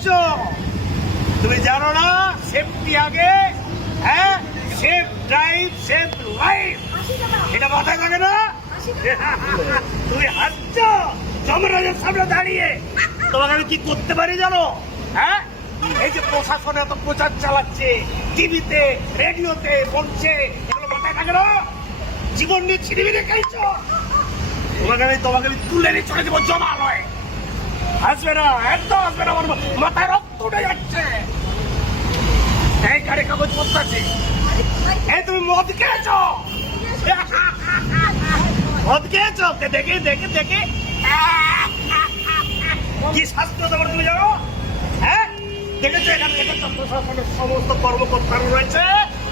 যাচ্ছ? তুমি জানো না সেফটি আগে? হ্যাঁ, সেফ ড্রাইভ সেফ লাইফ, এটা মাথায় থাকে না? তুমি হাসছ যমরাজের সামনে দাঁড়িয়ে। তোমাকে আমি কি করতে পারি জানো? হ্যাঁ, এই যে প্রশাসন এত প্রচার চালাচ্ছে, টিভিতে রেডিওতে বলছে, এগুলো মাথায় থাকে না? জীবন নিয়ে ছিনিমিনি খাইছ। তোমাকে আমি তুলে নিয়ে চলে যাবো জমালয়। আসবে না, একদম আসবে না, আমার মাথায় রক্ত উঠে যাচ্ছে। এই গাড়ি কাগজ পড়তেছে। এই তুমি মদ খেয়েছো? মদ খেয়েছো? দেখে দেখে দেখে কি শাস্তি তোমার তুমি জানো? হ্যাঁ, দেখেছো এখানে দেখেছো প্রশাসনের সমস্ত কর্মকর্তারা রয়েছে,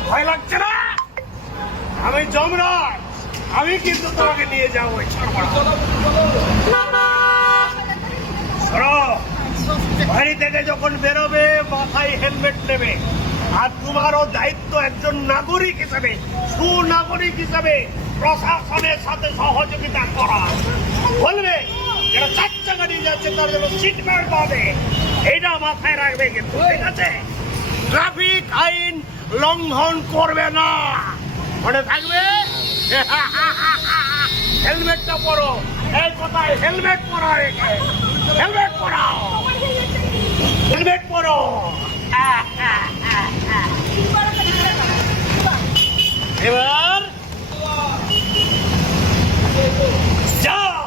ভয় লাগছে না? আমি যমরাজ, আমি কিন্তু তোমাকে নিয়ে যাবো। বাড়ি থেকে যখন বেরোবে মাথায় হেলমেট নেবে, আর তোমারও দায়িত্ব একজন নাগরিক হিসেবে, সুনাগরিক হিসেবে প্রশাসনের সাথে সহযোগিতা করা। বলবে যারা 4 চাকা নিয়ে যাচ্ছে তার জন্য সিট বেল্ট হবে, এইটা মাথায় রাখবে কিন্তু, ঠিক আছে? ট্রাফিক আইন লঙ্ঘন করবে না, মনে থাকবে? হেলমেটটা পরো। এই কথায় হেলমেট পরা রেখে, হেলমেট পরাও, হেলমেট পরো। এবার যাও।